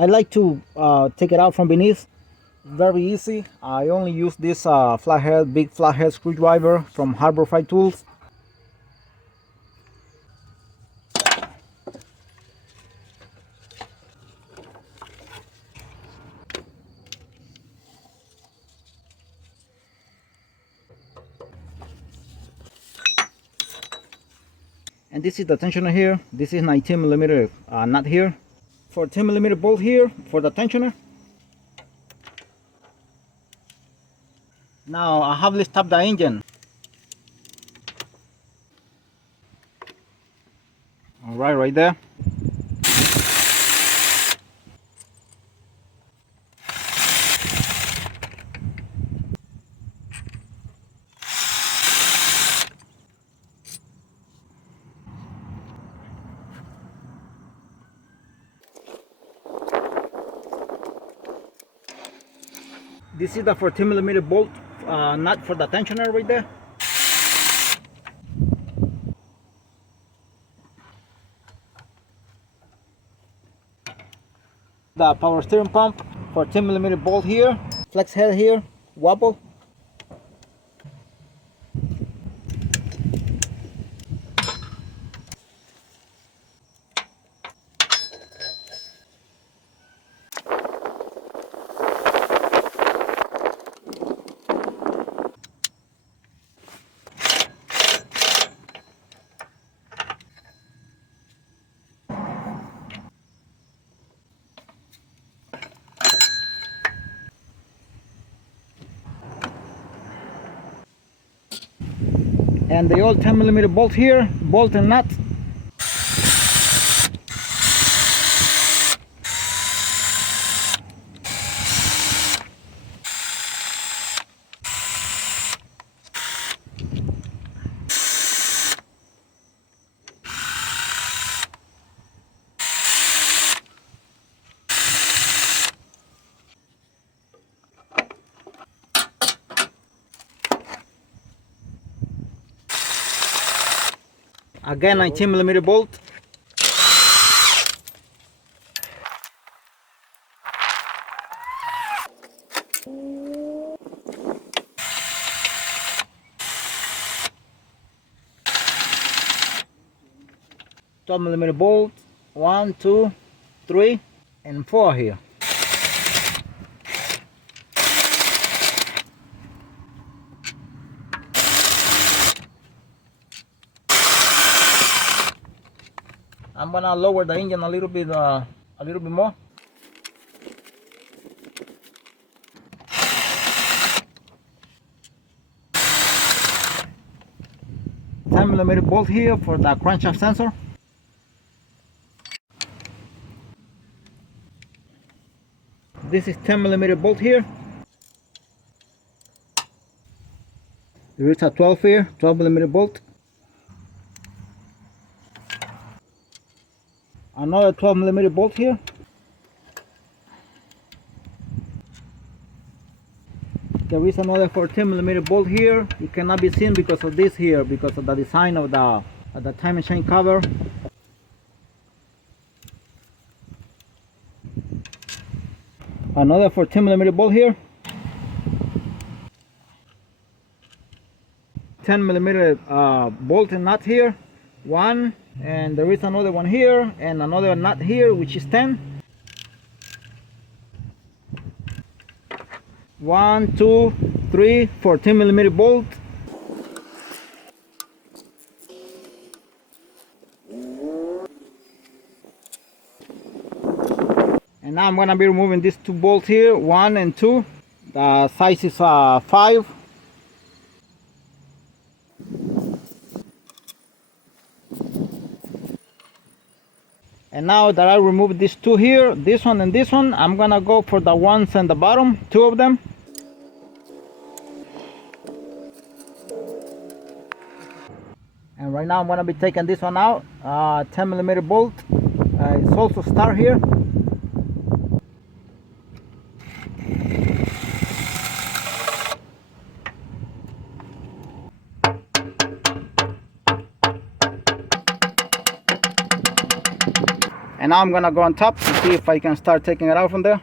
I like to take it out from beneath. Very easy. I only use this big flathead screwdriver from Harbor Freight Tools. And this is the tensioner here. This is 19 millimeter nut here. 14 millimeter bolt here for the tensioner. Now I have stopped the engine. All right there. This is the 14 millimeter bolt nut for the tensioner right there. The power steering pump, 14 millimeter bolt here, flex head here, wobble. And the old 10 millimeter bolt here, bolt and nut. Again, 19 millimeter bolt. Twelve millimeter bolt. 1, 2, 3, and 4 here. I'm gonna lower the engine a little bit more. Ten millimeter bolt here for the crankshaft sensor. This is 10 millimeter bolt here. There is a 12 here, 12 millimeter bolt. Another 12 millimeter bolt here. There is another 14 millimeter bolt here. It cannot be seen because of this here, because of the design of the time machine cover. Another 14 millimeter bolt here. 10 millimeter bolt and nut here. One, and there is another one here, and another nut here, which is 10. 1, 2, 3, 14 millimeter bolt. And now I'm gonna be removing these two bolts here, 1 and 2. The size is 5. And now that I removed these two here, this one and this one, I'm gonna go for the ones in the bottom, 2 of them. And right now I'm gonna be taking this one out, 10 millimeter bolt. It's also star here. And now I'm gonna go on top to see if I can start taking it out from there.